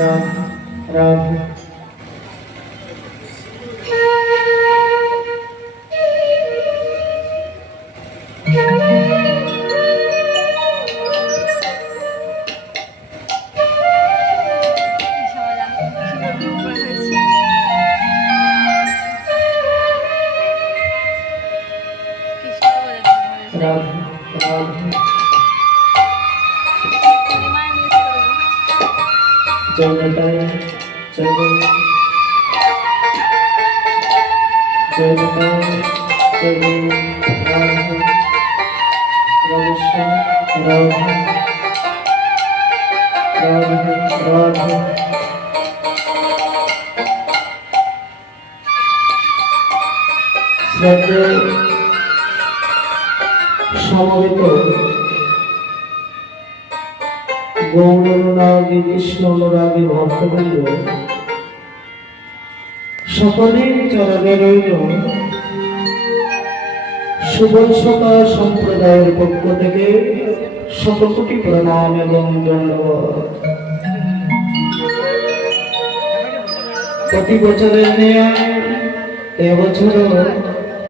রাধে রাধে। রাধে রাধে। जय निताय जय गुरु जय निताय जय गुरु राधे राधेश्याम राधे राधे राधे। श्रद्धेय समवेत गौर अनुरागी कृष्ण अनुरागी भक्तबृंद সকলের চরণে রইল সুবৈষ্ণব সম্প্রদায়ের পক্ষ থেকে শতকোটি প্রণাম এবং ধন্যবাদ। প্রতি বছরের ন্যায় এবছরও